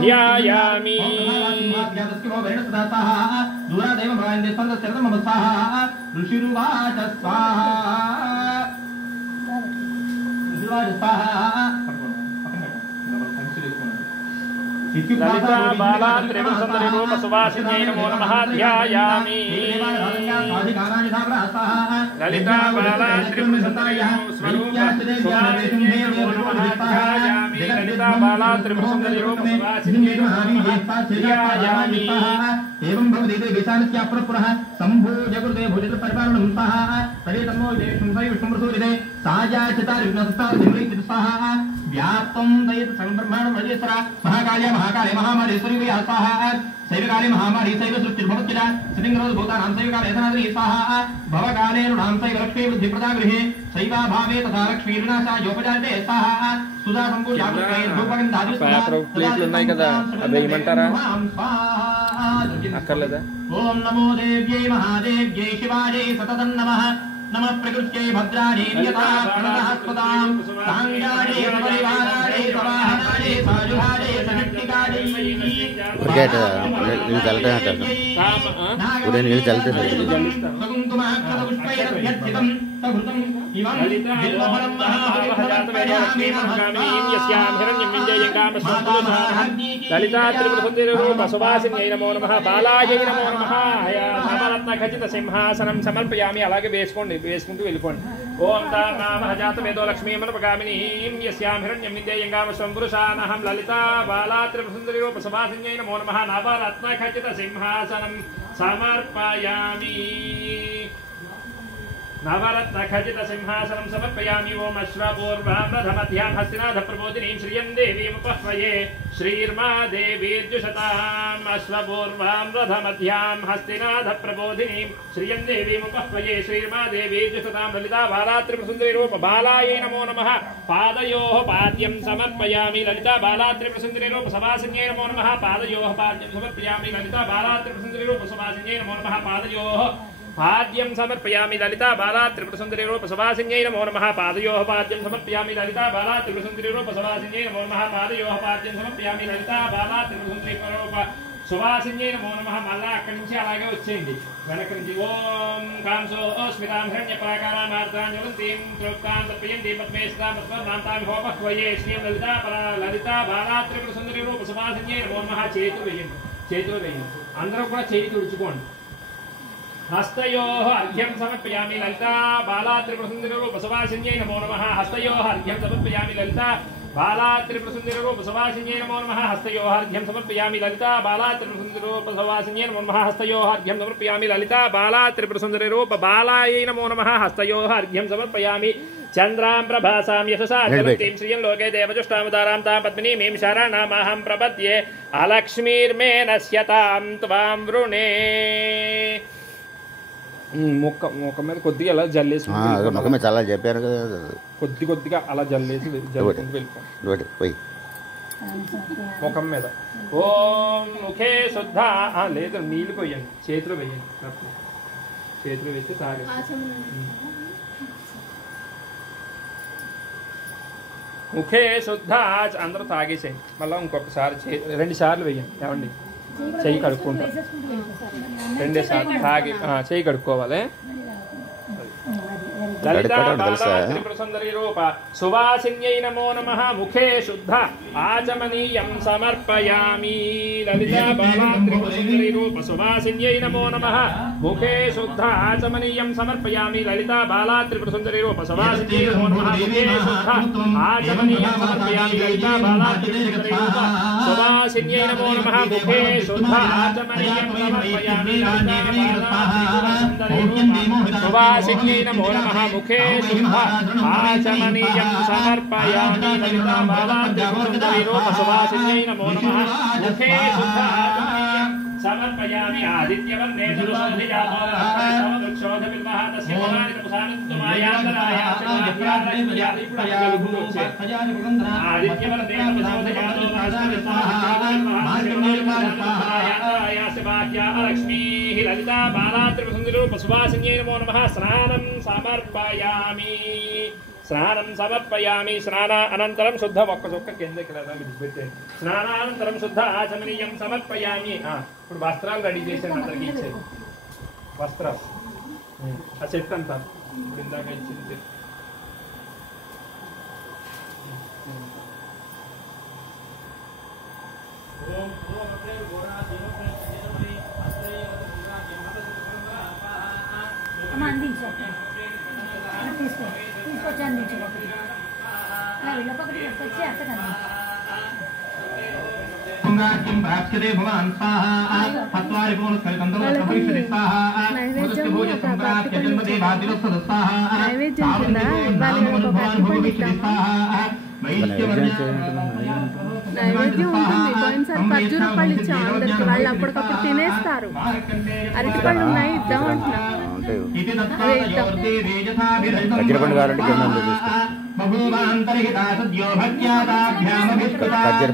ध्यायामि ललिता बाला त्रिपुरसुंदरी रूप सुवासिन्यै नमो नमः ध्यायामि ललिता बाला त्रिपुरसुंदरी स्वरूप सुवासिन्यै नमो नमः ध्यायामि ललिता बाला त्रिपुरसुंदरी रूप सुवासिन्यै नमो नमः ध्यायामि एवं भवति विचारस्य अपरपुरः संभो जगुरुदे भुजित परिपालनं सः तदेतमो देशं सै विष्णुप्रसूदिते साजाचतार विघ्नस्तार दिमृति सः व्याप्तं दयित संब्रह्माणं महेश्वर महाकार्य महाकार्य महामारीश्वरी व्यासः शैवकाले महामारी शैव सृष्टिर्भवत्किल श्रींगरोध भूतानां शैवकाले धनाद्री स्वाहा भवकाले ऋणां शैव लक्ष्मी बुद्धिप्रदा गृहे शैवाभावे तथा लक्ष्मी विनाशायोपजाते स्वाहा सुधा संपूर्णाभूते धूपगन्धादि ప్లేట్లు ఉన్నాయి కదా అవి ఏమంటారా అక్కర్లేదా ఓం నమో దేవ్యై మహాదేవ్యై శివాయై సతతం నమః नमः प्रकृत्यै भद्राणि नियता प्रणतहस्पदां साङ्गाणि परिवाराणि सवाहनानि साजुहानि सनिष्ठिकानि क्रिकेट नीళ్ళు చల్లటం ఉదయం నీళ్ళు చల్లితే सकुन्तुमहकृतपुष्पैरभ्यर्थितं सघृतं इमं बिल्वफलं ललिता त्रिपुरसुंदरी रूप सुवासिन्यै नमो नमः बालायै नमो नमः नवरत्न खचित సింహాసనం సమర్పయామి అలాగే వేసుకుంటూ వెళ్ళిపోండి ఓం తామాహజాత వేదో లక్ష్మీమనపగామినీం యస్యాం హిరణ్యం విద్యేయంగామ స్వంపురుషానహం లలితా బాలా త్రిపురసుందరీ రూప సువాసిన్యై నమో నమః నవరత్న ఖచిత సింహాసనం సమర్పయామి नवरत्न खचित सिंहासनं समर्पयामि ओम अश्वपूर्वां रथमध्यां हस्तिनाथ प्रबोधिनीं श्रियं देवीमुपह्वये श्रीर्मा देवीर्जुषताम् अश्वपूर्वां रथमध्यां हस्तिनाथ प्रबोधिनीं श्रियं देवीमुपह्वये श्रीर्मा देवीर्जुषतां ललिता बाला त्रिपुरसुंदरी रूप बालायै नमो नमः पादयोः पाद्यं समर्पयामि ललिता बाला त्रिपुरसुंदरी रूप सुवासिन्यै नमो नमः पादयोः पाद्यं समर्पयामि ललिता बाला त्रिपुरसुंदरी रूप सुवासिन्यै नमो नमः पादयोः पाद्यं समर्पयामि ललिता बाला त्रिपुरसुंदरी रूप सुवासिन्यै नमो नमः पादयोः पाद्यं समर्पयामि ललिता बाला त्रिपुरसुंदरी रूप सुवासिन्यै नमो नमः पादयोः पाद्यं समर्पयामि ललिता बाला त्रिपुरसुंदरी रूप सुवासिन्यै नमो नमः మళ్ళా అక్కడి నుంచి అలాగే వచ్చేయండి వెనక నుంచి ఓం కాంసో స్మితాం హిరణ్యపరాకారామార్తాంజలంతీం త్రోక్తాం తప్యంతి పద్మేస్తాం పద్మనాంతాం హోపహ్వయే శ్రీం లలితా బాలా త్రిపురసుందరీ రూప సువాసిన్యై నమో నమః చేతులు వేయండి అందరూ కూడా చేయి తుడుచుకోండి हस्तयोः अर्घ्यं समर्पयामि ललिता बाला त्रिपुरसुंदरी रूप सुवासिन्यै नमो नमः हस्तयोः अर्घ्यं समर्पयामि ललिता बाला त्रिपुरसुंदरी रूप सुवासिन्यै नमो नमः हस्तयोः अर्घ्यं समर्पयामि ललिता बाला त्रिपुरसुंदरी रूप सुवासिन्यै नमो नमः हस्तयोः अर्घ्यं समर्पयामि ललिता बाला त्रिपुरसुंदरी रूप बालायै नमो नमः हस्तयोः अर्घ्यं समर्पयामि चन्द्रां प्रभासां यशसा जलतीं श्रियं लोके देवजुष्टामुदारां तां पद्मिनीं शरणामहं प्रपद्ये अलक्ष्मीर्मे नश्यतां त्वां वृणे మొక్క మీద కొద్దిగా అలా జల్లేసి మొక్క మీద చాలా చెప్పారు కదా కొద్దిగా అలా జల్లేసి వెళ్ళిపోయి ముఖం మీద ఓం ముఖే శుద్ధ లేదు నీళ్ళు పోయండి చేతిలో వేయండి చేతిలో వేసి తాగండి ముఖే శుద్ధ అందరూ తాగేసేయండి మళ్ళీ ఇంకొకసారి 2 సార్లు వేయండి ఏమండి చెయ్యి కడుక్కుంటా 2 సార్లు తాగి చెయ్యి కడుక్కోవాలి ललिता बाला त्रिपुरसुंदरी रूप सुवासिन्यै नमो नमः मुखे शुद्ध आचमनीयं समर्पयामि ललिता बाला त्रिपुरसुंदरी रूप सुवासिन्यै नमो नमः मुखे शुद्ध आचमनीयं समर्पयामि ललिता बाला त्रिपुरसुंदरी रूप सुवासिन्यै नमो नमः मुखे शुद्ध आचमनीयं समर्पयामि ललिता बाला त्रिपुरसुंदरी रूप सुवासिन्यै नमो नमः मुखे शुद्ध आचमनीयं समर्पयामि ललिता बाला त्रिपुरसुंदरी रूप सुवासिन्यै नमो नमः मुखे शुद्ध आचमनीयं समर्पयामि ललिता बाला त्रिपुरसुंदरी रूप सुवासिन्यै नमो नमः मुखे शुद्ध आचमनीयं समर्पयामि आदित्यवर्णे दुर्शोधविद्मः तस्य भवानि तपसानन्तमायान्तराय लक्ष्मीः ललिता बाला त्रिपुरसुंदरी रूप सुवासिन्यै नमो नमः स्नानं समर्पयामि స్నానం సమర్పయామి స్నాన అనంతరం శుద్ధ ఒక్క చొక్క కిందకి పెట్టే స్నానానంతరం శుద్ధ ఆచమనీయం సమర్పయామి. ఇప్పుడు వస్త్రాలు రెడీ చేసాను అందరికి ఇచ్చేది వస్త్రాలు ఆ సెట్ అంతా ఇప్పుడు ఇందాక ఇచ్చింది. తీసుకొచ్చి అందించు వీళ్ళకొకటి వచ్చి అర్థం కిం ప్రాప్స్యతే భవాన్ స్వాహా తత్వారి పూర్ణస్కరితం తమస్కరిష్యతి స్వాహా ముదస్య భోజ సంప్రాప్య జన్మదే బాధిరస్సద స్వాహా నైవేద్యం కింద భవాన్ భోగిష్యతి స్వాహా నైవేద్యం ఉంటుంది. పోయినసారి ఖర్జూర పళ్ళు ఇచ్చాం అందరికి, వాళ్ళు అప్పటికప్పుడు తినేస్తారు. అరటిపళ్ళు ఉన్నాయి ఇద్దాం అంటున్నా. ఖర్జూర పండు కావాలంటే ఖర్జూర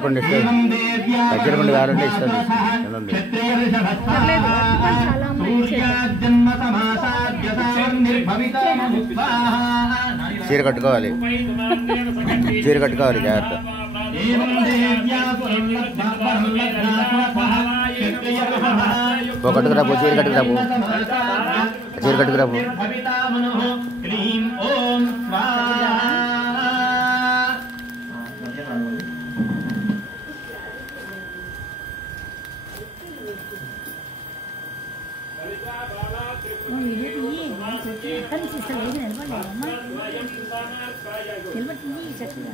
పండు ఇస్తాను. ఖర్జూర పండు కావాలంటే ఇస్తాను. పర్లేదు, అరటిపళ్ళు చాలా ఉన్నాయి. చీర కట్టుకోవాలి, చీర కట్టుకోవాలి జాగ్రత్త. కట్టుకురాబో చీర కట్టుకురాబో, చీర కట్టుకురాబో. నిలబడి చక్కగా